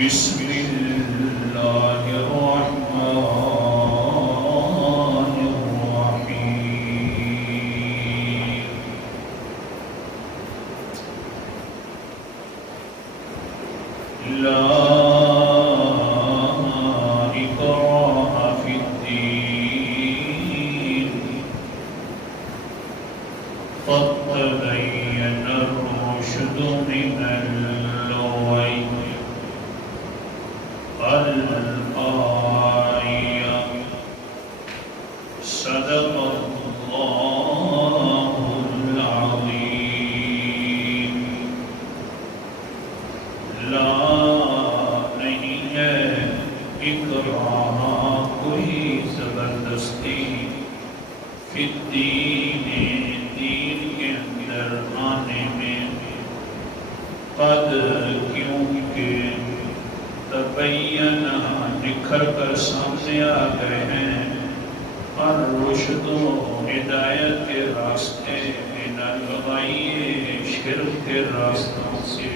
بسم اللہ الرحمن الرحیم لا اکراہ فی الدین قد تبین الرشد من الغی الآیہ صدق اللہ العظیم لا نہیں ہے اکراہ کوئی زبردستی فی الدین دین کے اندر آنے میں قد کیونکہ تبین نکھر کر سامنے آ گئے ہیں الرشد ہدایت کے راستے من الغی شرک کے راستوں سے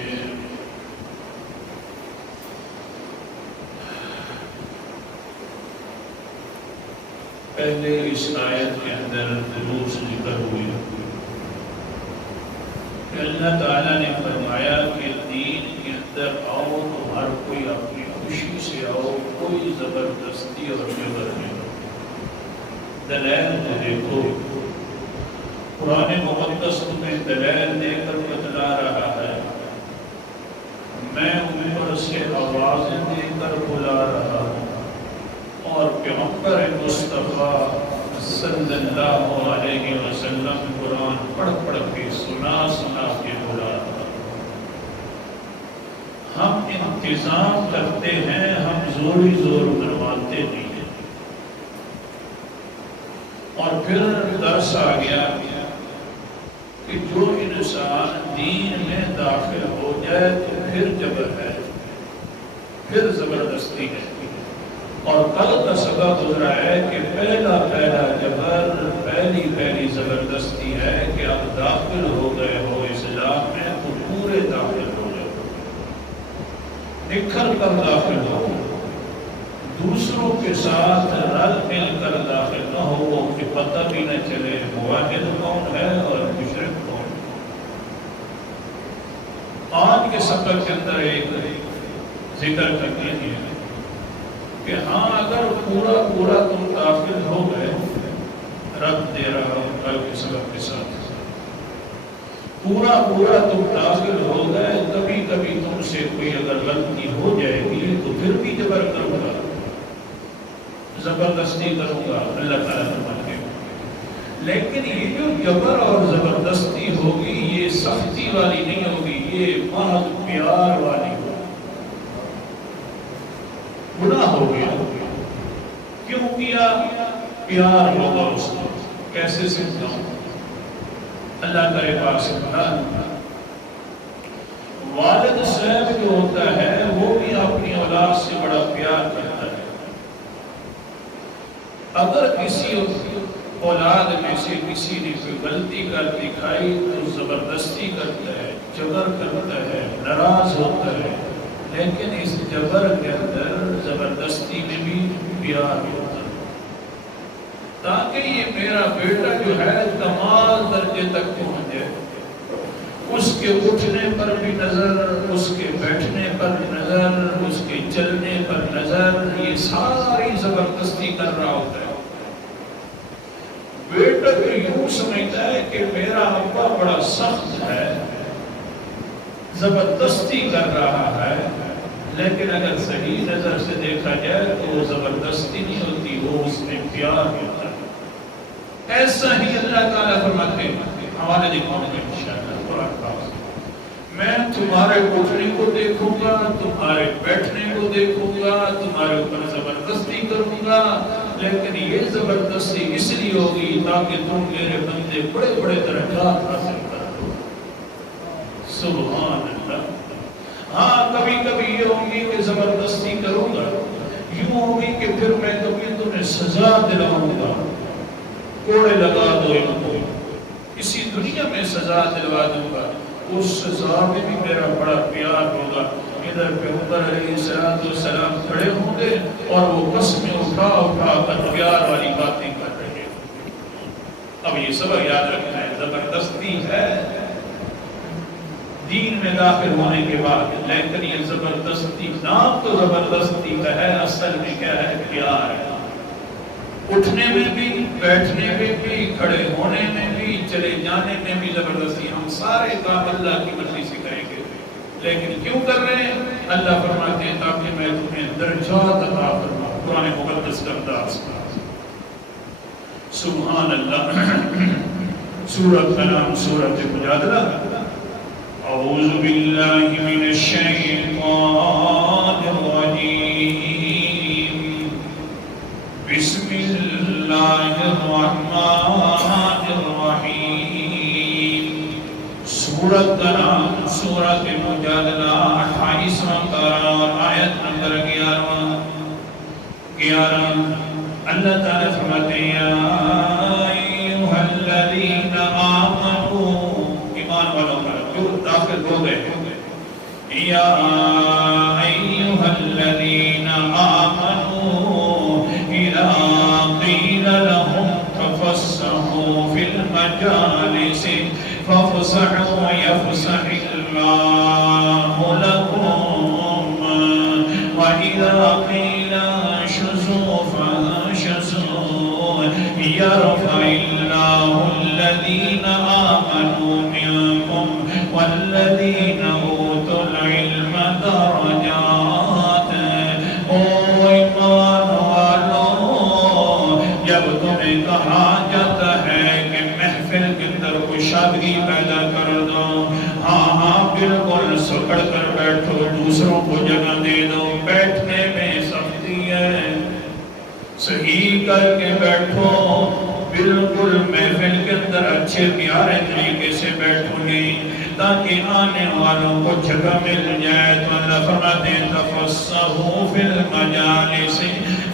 پہلے اس آیت کے اندر دروس ذکر ہوئی کہ اللہ تعالیٰ نے فرمایا کہ دین کے اندر آؤ تو ہر کوئی اپنی خوشی سے آؤ، کوئی زبردستی اور جبر نہیں۔ دلائل کو دیکھو، قرآن مقدس میں دلائل دے کر بتلا رہا ہے، میں اوپر سے آوازیں دے کر بلا رہا ہوں، اور پیغمبر مصطفیٰ صلی اللہ علیہ وسلم قرآن پڑھ پڑھ کے سنا کے بلا رہا۔ ہم انتظام کرتے ہیں، ہم زوری زور کرواتے نہیں ہیں۔ اور پھر درس آ گیا کہ جو انسان دین میں داخل ہو جائے تو پھر جبر ہے، پھر زبردستی ہے۔ اور کل کا سبق گزرا ہے کہ پہلا جبر، پہلی زبردستی ہے کہ آپ داخل ہو گئے ہو اسلام میں تو پورے داخل ہو گئے، نکھر کر داخل ہو، دوسروں کے ساتھ رل مل کر داخل نہ ہو کہ پتہ بھی نہ چلے موحد کون ہے اور مشرک کون۔ آج کے سبق کے اندر ایک ذکر کرنے ہے کہ ہاں اگر پورا تم داخل ہو گئے، رب دے رہا ہوں کل کے سبق کے ساتھ، پورا تم داخل ہو گئے، کبھی تم سے کوئی اگر غلطی ہو جائے گی تو پھر بھی جبر کروں گا، زبردستی کروں گا، اللہ تعالیٰ فرماتے ہیں۔ لیکن یہ جو جبر اور زبردستی ہوگی یہ سختی والی نہیں ہوگی، یہ محض پیار والی ہوگی۔ گناہ ہو گیا، کیوں کیا؟ پیار ہوگا اس کو۔ کیسے سمجھاؤں؟ اللہ کرے پاک سمجھا۔ والد صاحب جو ہوتا ہے وہ بھی اپنی اولاد سے بڑا پیار کرتا ہے۔ اگر کسی اولاد میں سے کسی نے کوئی غلطی کر دکھائی تو زبردستی کرتا ہے، جبر کرتا ہے، ناراض ہوتا ہے، لیکن اس جبر کے اندر زبردستی میں بھی پیار ہوتا ہے، تاکہ یہ میرا بیٹا جو ہے کمال درجے تک پہنچ جائے۔ اس کے اٹھنے پر بھی نظر، اس کے بیٹھنے پر نظر، اس کے چلنے پر نظر، یہ ساری زبردستی کر رہا ہوتا ہے۔ بیٹا تو یوں سمجھتا ہے کہ میرا ابا بڑا سخت ہے، زبردستی کر رہا ہے، لیکن اگر صحیح نظر سے دیکھا جائے تو وہ زبردستی نہیں ہوتی، وہ اس میں پیار ہوتا ہے۔ ایسا ہی اللہ تعالیٰ فرماتے ہیں، حوالے دکھاؤں گا انشاءاللہ قرآن پاک سے، میں تمہارے اٹھنے کو دیکھوں گا، تمہارے بیٹھنے کو دیکھوں گا، تمہارے اوپر زبردستی کروں گا، لیکن یہ زبردستی اس لیے ہوگی تاکہ تم میرے بندے بڑے درجات حاصل کرو۔ سبحان اللہ۔ ہاں کبھی یہ ہوگی کہ زبردستی کروں گا، یوں ہوگی کہ پھر میں تمہیں سزا دلاؤں گا، کوڑے لگا دو ان کو، اسی دنیا میں سزا دلوا دوں گا، اس سزا میں بھی میرا بڑا پیار ہوگا۔ ادھر پیغمبر علیہ السلام کھڑے ہوں گے اور وہ قسمیں اٹھا اٹھا کر پیار والی باتیں کر رہے ہیں. اب یہ سبق یاد رکھنا ہے، زبردستی ہے دین میں داخل ہونے کے بعد، لیکن یہ زبردستی نام تو زبردستی کا ہے، اصل میں کیا ہے؟ پیار ہے. اٹھنے میں بھی، بیٹھنے میں بھی، کھڑے ہونے میں بھی، چلے جانے میں بھی زبردستی. ہم سارے کام اللہ کی مرضی سے کریں گے، لیکن کیوں کر رہے ہیں؟ اللہ فرماتے ہیں تاکہ میں تمہیں درجات عطا فرماؤں. قرآن مقدس کا انداز. سبحان اللہ. سورۃ کا نام سورۃ مجادلہ. اعوذ باللہ من الشیطان الرجیم. بسم اللہ الرحمن الرحیم. سورت کا نام سورت مجادلہ. 28واں پارہ اور آیت نمبر 11. اللہ تعالیٰ فرماتے ہیں یا ایھا الذین آمنوا، ایمان والوں پر جو داخل ہو گئے، یا ایھا الذین آمنوا اذا قیل لهم تفسحوا فی المجالس فافسحوا یفسح اللہ لکم وَإِذَا قِيلَ انشُزُوا فَانشُزُوا يَرْفَعِ اللَّهُ الَّذِينَ آمَنُوا مِنكُمْ وَالَّذِينَ أُوتُوا الْعِلْمَ دَرَجَاتٍ. او ایمان والو، جب تمہیں کہا جاتا ہے کہ محفل کے اندر کشادگی پیدا کر دو، ہاں بالکل سکڑ کر بیٹھو، دوسروں کو جگہ دے دو. بیٹھنے میں سختی ہے، صحیح کر کے بیٹھو، بالکل محفل کے اندر اچھے پیارے طریقے سے بیٹھو گے تاکہ آنے والوں کو جگہ مل جائے. تو اللہ فرماتے ہیں تفسحوا فی المجالس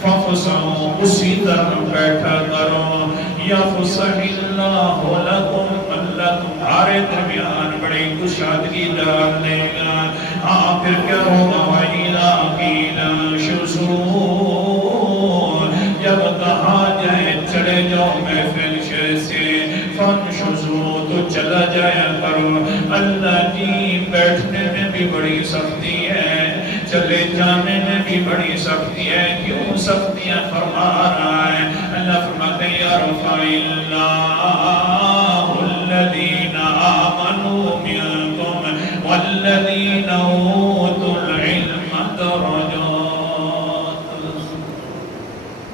فافسحوا، اسی طرح بیٹھا کرو. یفسح اللہ لکم، اللہ تمہارے درمیان بڑی کشادگی ڈال دے گا. ہاں پھر کیا ہوگا؟ وَإِذَا قِيلَ انشُزُوا، جب کہا جائے چلے جاؤ محفل سے، فانشُزُوا تو چلا جایا کرو. اللہ جی بیٹھنے میں بھی بڑی سختی ہے، چلے جانے میں بھی بڑی سختی ہے. کیوں سختیاں فرما رہا ہے؟ اللہ فرماتے ہیں یرفع اللہ الذین آمنوا منکم والذین اوتوا العلم درجات.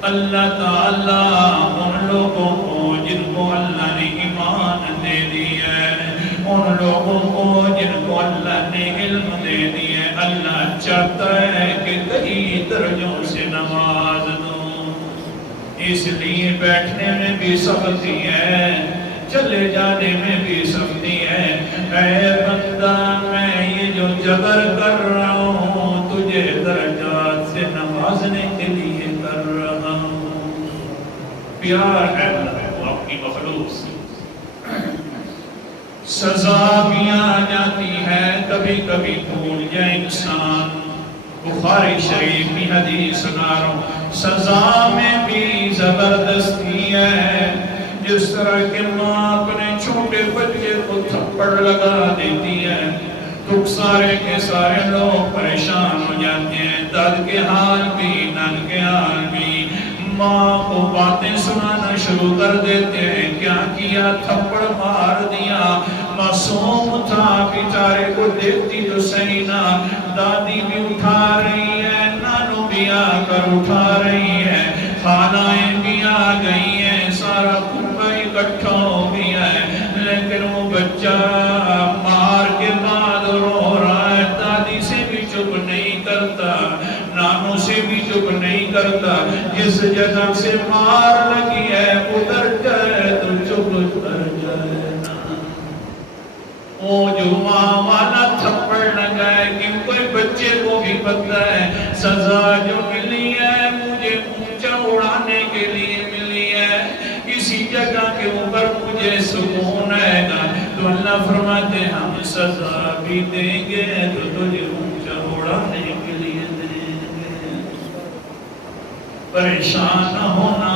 اللہ تعالیٰ ان لوگوں کو جن کو اللہ نے ایمان دے دیا ہے، ان لوگوں کو جن کو اللہ نے علم دے دیا ہے، اللہ چاہتا ہے کہ کئی درجوں سے نواز دو. اس لیے بیٹھنے میں بھی سختی ہے، چلے جانے میں بھی سختی ہے. اے بندہ میں یہ جو جبر کر رہا ہوں تجھے درجات سے نوازنے کے لیے کر رہا ہوں. پیار ہے آپ کی مخلوق سے. سزا بھی آ جاتی ہے کبھی کبھی بھول جائے انسان. بخاری شریف کی حدیث سنا رہا ہوں. سزا میں بھی زبردستی ہے. جس طرح کہ ماں اپنے چھوٹے بچے کو تھپڑ لگا دیتی ہے تو سارے کے سارے لوگ پریشان ہو جاتے ہیں. داد کے حال بھی، نن کے حال بھی. ماں کو باتیں سنانا شروع کر دیتے ہیں. کیا کیا؟ تھپڑ مار دیا. معصوم تھا بیچارے کو دیکھتی تو صحیح نہ. دادی بھی اٹھا رہی ہے، نانو بھی آ کر اٹھا رہی ہے، خالائیں بھی آ گئی ہیں، سارا کنبہ اکٹھا ہو گیا ہے. لیکن وہ بچہ مار کے بعد رو رہا ہے. دادی سے بھی چپ نہیں کرتا، نانو سے بھی چپ نہیں کرتا. جس جگہ سے مار لگی ہے ادھر جائے تو چپ کر جائے. وہ جو ماں والا تھپڑ لگا ہے کہ کوئی بچے کو بھی پتہ ہے سزا جو ملی ہے مجھے اونچا اڑانے کے لیے ملی ہے، کسی جگہ کے اوپر مجھے سکون آئے گا. تو اللہ فرماتے ہم سزا بھی دیں گے تو تجھے اونچا اڑا پریشان نہ ہونا،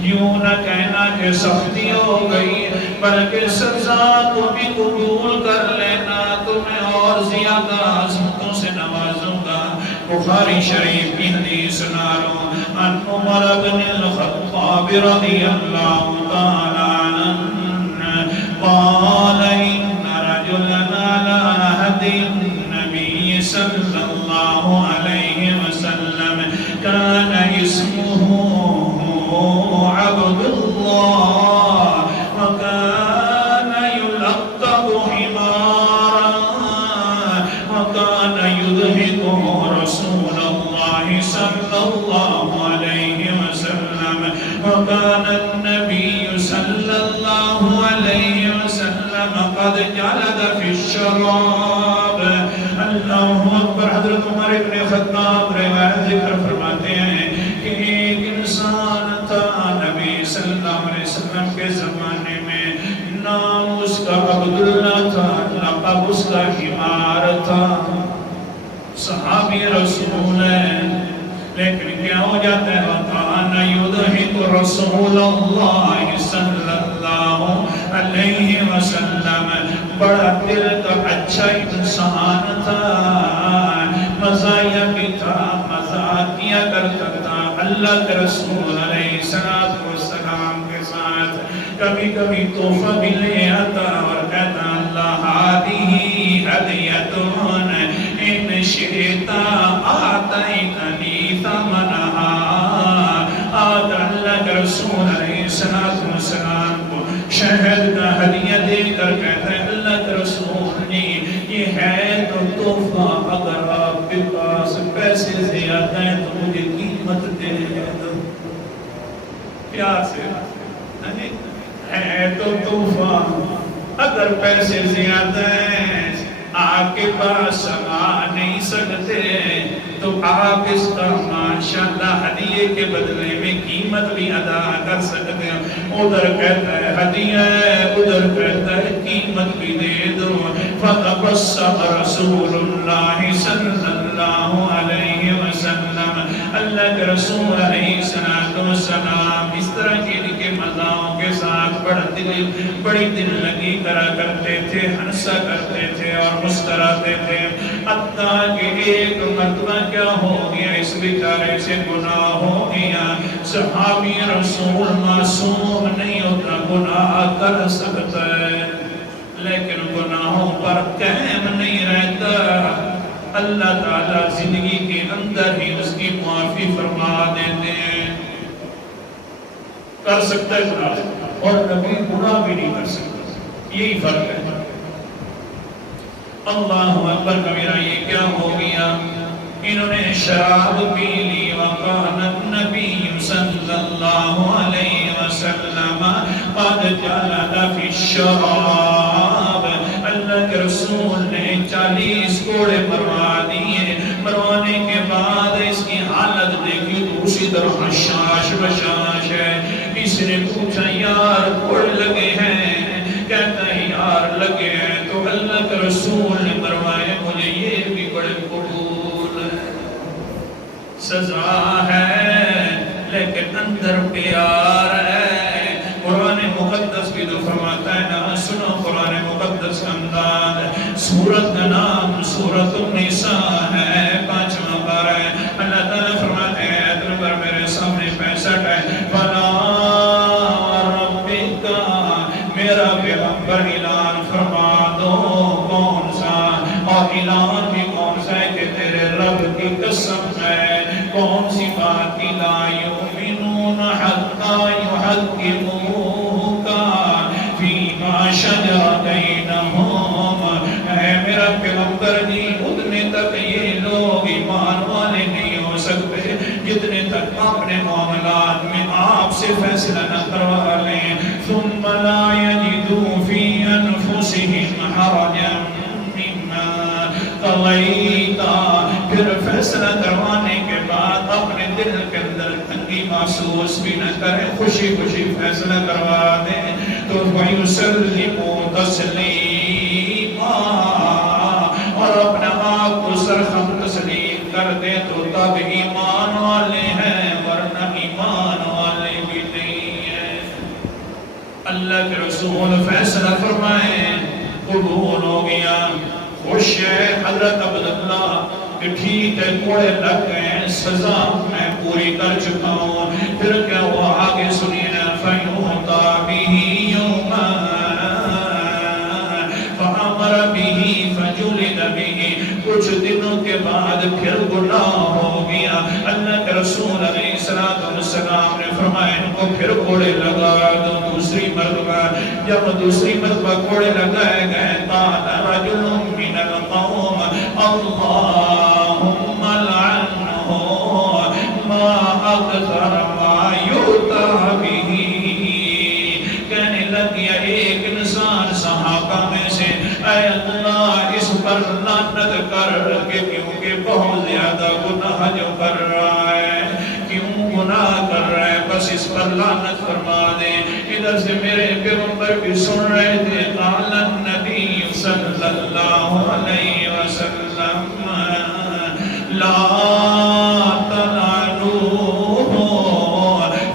یوں نہ کہنا کہ سختی ہو گئی، بلکہ سزا کو بھی قبول کر لینا، تمہیں اور زیادہ عظمتوں سے نوازوں گا۔ بخاری شریف کی حدیث سناروں، ان عمر بن الخطاب رضی اللہ تعالیٰ عنہ قال ان رجلا على هدي النبي صلی اللہ علیہ وسلم كان اسمه عبد الله وكان يلقب حمارا وكان يضحكه رسول الله صلى الله عليه وسلم وكان النبي صلى الله عليه وسلم قد جلد في الشراب۔ اللہ اکبر۔ حضرت عمر بن خطاب روایت ذکر فرماتے ہیں کہ ایک انسان تھا نبی صلی اللہ علیہ وسلم کے زمانے میں، نام اس کا عبداللہ تھا، لقب اس کا حمار تھا، صحابی رسول ہے، لیکن کیا ہو جاتا ہے؟ وَقَانَ يُضْحِكُ رَسُولَ اللَّهِ صلی اللہ علیہ وسلم، بڑا دل کا اچھا انسان تھا، مزاحیہ بھی تھا، مزاح کیا کرتا تھا اللہ کے رسول علیہ السلام کے ساتھ، کبھی کبھی تحفہ بھی لے آتا اور کہتا اللہ ہادی ہدیتون ان شئت آتیتنی ثمنہا۔ آج اللہ کے رسول علیہ السلام کو شہد کا ہدیہ دے کر کہتا ہے اللہ کے رسول نے یہ ہے تو تحفہ، اگر آپ کے پاس پیسے زیادہ ہیں تو مجھے قیمت دے دو۔ پیار سے ہے تو تحفہ، اگر پیسے زیادہ ہیں آپ کے پاس سما نہیں سکتے تو آپ اس کا ماشاءاللہ ہدیے کے بدلے میں قیمت بھی ادا کر سکتے ہیں۔ ادھر کہتا ہے ہدیہ ہے، ادھر کہتا ہے قیمت بھی دے دو۔ فَتَبَسَّمَ رَسُولُ اللَّهِ صلی اللہ علیہ وسلم، اللہ کے رسول علیہ السلام اس طرح کے مزاحوں کے ساتھ بڑی دل لگی کرا کرتے تھے، ہنسا کرتے تھے اور مسکراتے تھے، حتیٰ کہ ایک مرتبہ کیا ہو گیا، اس بیچارے سے گناہ ہو گیا۔ صحابی رسول معصوم نہیں ہوتا، گناہ کر سکتا ہے لیکن گناہوں پر قائم نہیں رہتا، اللہ تعالیٰ زندگی کے اندر ہی اس کی معافی فرما دیتے ہیں۔ کر سکتا ہے گناہ اور کبھی گناہ بھی نہیں کر سکتا، یہی فرق ہے۔ اللہ اکبر کبیرہ، یہ کیا ہو گیا؟ انہوں نے شراب پی لی۔ وقال النبی صلی اللہ علیہ وسلم قد جلد فی الشراب، اللہ کے رسول نے 40 کوڑے مروا دیے۔ مروانے کے بعد اس کی حالت دیکھی تو اسی طرح حشاش بشاش ہے۔ اس نے پوچھا یار کوڑے لگے ہیں؟ کہتا ہے یار لگے ہیں۔ تو اللہ کے رسول نے مروائے، مجھے یہ بھی بڑے قبول ہے، سزا ہے لیکن اندر پیار ہے۔ قرآن مقدس بھی تو فرماتا ہے نا، سنو قرآن مقدس کا انداز، سورت کا نام سورت النساء ہے، 5واں پارہ ہے۔ اللہ تعالیٰ فرماتے ہیں آیت نمبر میرے سامنے 65 ہے، فَلَا رَبِّكَ، میرا پیغمبر اعلان فرما دو کون سا، اور اعلان بھی کون سا ہے کہ تیرے رب کی قسم ہے، کون سی بات کی؟ لا یؤمنون حتی یحکموک فیما شجر بینہم، اے میرا پیغمبر جی اتنے تک یہ لوگ ایمان والے نہیں ہو سکتے جتنے تک اپنے معاملات میں آپ سے فیصلہ نہ کروا لیں۔ ثم لا یجدوا فی انفسہم حرجا مما قضیت، پھر فیصلہ کروانے کے بعد اپنے دل کے اندر تنگی محسوس بھی نہ کریں، خوشی خوشی فیصلہ کروا دیں۔ تو وَيُسَلِّمُوا تَسْلِيمًا، اور اپنا آپ کو سرخم تسلیم کر دیں، تو تب ایمان والے ہیں۔ قبول ہو گیا. خوش ہے حضرت عبداللہ کہ ٹھیک ہے کوڑے لگ گئے, سزا میں پوری کر چکا ہوں. پھر کیا ہوا آگے سنیے نا. فَيُوْتَى بِهِ يَوْمًا فَأَمَرَ بِهِ فَجُلِدَ بِهِ. کچھ دنوں کے بعد پھر گناہ ہو گیا. اللہ کے رسول علیہ السلام نے فرمایا ان کو پھر کوڑے لگا دو دوسری مرتبہ. جب دوسری مرتبہ کوڑے لگائے گئے قال رجل من القوم اللهم لعنه ما اكثر ما يؤتى به. کہنے لگیا ایک انسان صحابہ میں سے, اے اللہ اس پر لعنت کر کے, کیونکہ بہت زیادہ گناہ جو کر رہا ہے, کیوں گناہ کر رہا ہے, بس اس پر لعنت فرما دے. ادھر سے میرے پیغمبر بھی سن رہے تھے. قال النبی صلی اللہ علیہ وسلم لا تلعنوه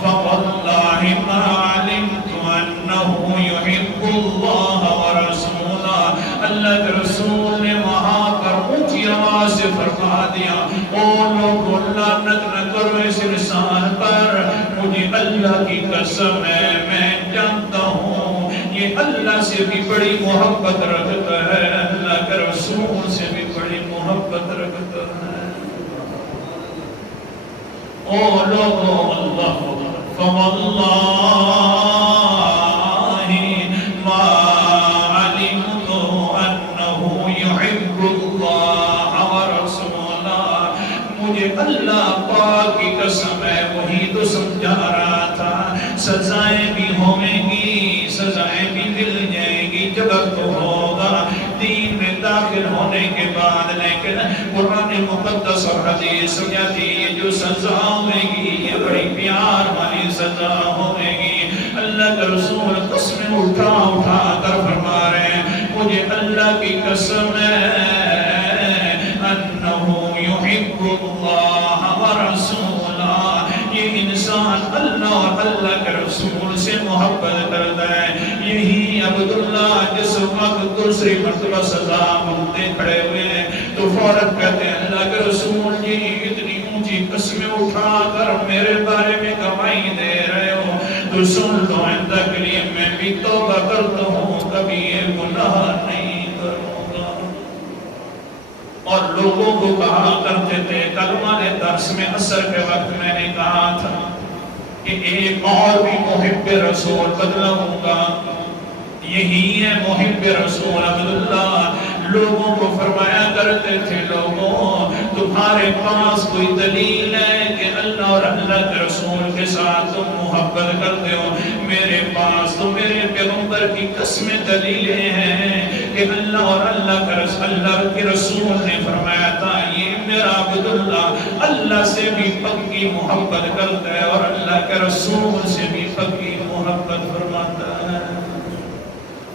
فواللہ ما علمت انه يحب الله ورسوله. اللہ کے رسول نے وہاں پر اونچی آواز سے فرما دیا, او لوگو لعنت نہ کرو اس انسان پر, مجھے اللہ کی قسم ہے میں جانتا ہوں یہ اللہ سے بھی بڑی محبت رکھتا ہے, اللہ کے رسول سے بھی بڑی محبت رکھتا ہے. او لوگو اللہ فواللہ ما علمت انه يحب الله ورسوله. مجھے اللہ پاک کی قسم ہے وہی تو سمجھا رہا تھا. سزائیں بھی ہوں گی, سزائیں بھی مل جائیں گی, جب تو ہوگا دین میں داخل ہونے کے بعد. لیکن قرآن مقدس اور حدیث سمجھاتی ہے جو سزا ہوئے گی یہ بڑی پیار والی سزا ہوئے گی. اللہ کا رسول قسم اٹھا اٹھا کر فرما رہے ہیں, مجھے اللہ کی قسم ہے انہو یحب اللہ ورسولہ. یہ انسان اللہ اور اللہ کے رسول سے محبت کرتا ہے. یہی عبداللہ جس وقت دوسری مرتبہ سزا ملتے کھڑے ہوئے ہیں تو فوراً کہتے ہیں اللہ کے رسول جی اتنی اونچی قسمیں اٹھا کر میرے بارے میں گواہی دے رہے ہو تو سن لو آئندہ کے لیے میں بھی توبہ کرتا ہوں, کبھی یہ گناہ نہیں کروں گا. اور لوگوں کو کہا کرتے تھے, کلمہ نے درس میں عصر کے وقت میں نے کہا تھا کہ ایک اور بھی محب رسول بدلاؤں گا. یہی ہے محب رسول عبداللہ. لوگوں کو فرمایا کرتے تھے, لوگوں تمہارے پاس کوئی دلیل ہے کہ اللہ اور اللہ کے رسول کے ساتھ تم محبت کرتے ہو؟ میرے پاس تو میرے پیغمبر کی قسمیں دلیلیں ہیں کہ اللہ اور اللہ کے رسول نے فرمایا تھا یہ میرا عبداللہ اللہ سے بھی پکی محبت کرتا ہے اور اللہ کے رسول سے بھی پکی محبت فرماتا ہے.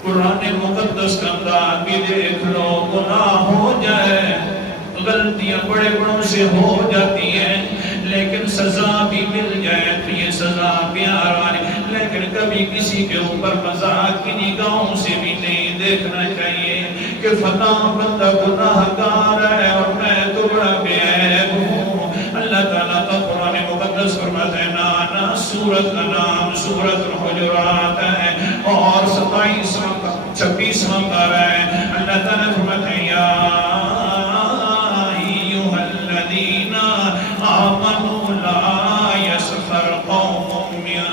قرآن مقدس کا انداز بھی دیکھ لو, گناہ ہو جائے, غلطیاں بڑے بڑوں سے ہو جاتی ہیں, لیکن سزا بھی مل جائے تو یہ سزا پیار والی. لیکن کبھی کسی کے اوپر مذاق کی نگاہوں سے بھی نہیں دیکھنا چاہیے کہ فلاں بندہ گناہ گار ہے اور میں تو بڑا بے عیب ہوں. اللہ تعالیٰ کا قرآن مقدس فرماتا ہے, نانا سورت کا نام سورت الحجرات ہے اور 26واں پارہ ہے. اللہ تعالیٰ فرماتا ہے یا ایھا الذین آمنوا لا یسخر قوم من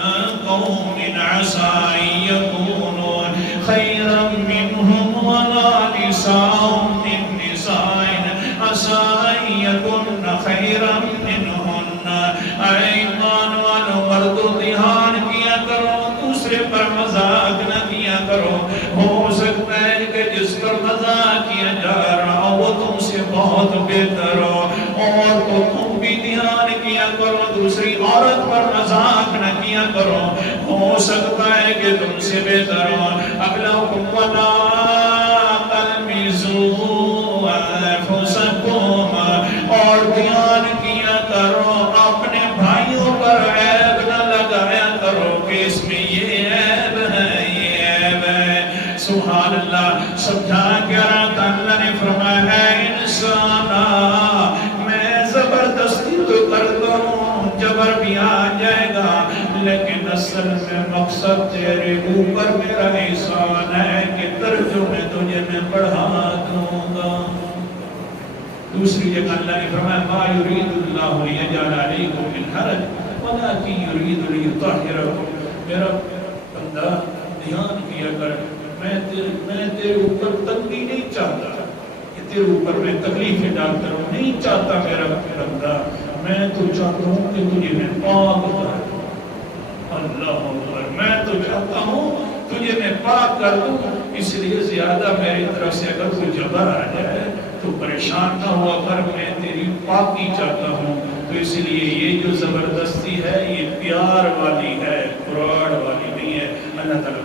قوم عسى ان یکونوا خیرا منهم ولا نساء من نساء عسى ان یکن خیرا منهن. اے ایمان والو مردو دھیان کیا کرو, دوسرے پر مذاق نہ کیا کرو. ہو سکتا ہے کہ جس پر مذاق کیا جا رہا وہ تم سے بہت بہتر ہو, اور تو تم بھی دھیان کیا کرو, دوسری عورت پر مذاق نہ کیا کرو, ہو سکتا ہے کہ تم سے بہتر ہو. اگلا حکم ولا تلمزوا انفسکم, اور دھیان کیا کرو اپنے بھائیوں پر عیب نہ لگایا کرو کہ اس میں یہ عیب ہے یہ عیب ہے. سبحان اللہ. سمجھا مقصد تیرے اوپر میرا احسان ہے کہ ترجمے تجھے میں پڑھا دوں گا. دوسری جگہ اللہ نے فرمایا ما یرید اللہ لیجعل علیکم من حرج ولکن یرید لیطہرکم. میرا بندہ دھیان کیا کر، میں تیرے اوپر تنگی نہیں چاہتا کہ تیرے اوپر میں تکلیفیں ڈالتا ہوں، نہیں چاہتا میرا بندہ، میں تو چاہتا ہوں کہ تجھے میں پاک کر دوں. اللہ اکبر، میں تو چاہتا ہوں تجھے میں پاک کر دوں. اس لیے زیادہ میری طرف سے اگر کوئی جبر آ جائے تو پریشان نہ ہوا کر، میں تیری پاکی چاہتا ہوں. تو اس لیے یہ جو زبردستی ہے یہ پیار والی ہے، قرآن والی نہیں ہے. اللہ تعالیٰ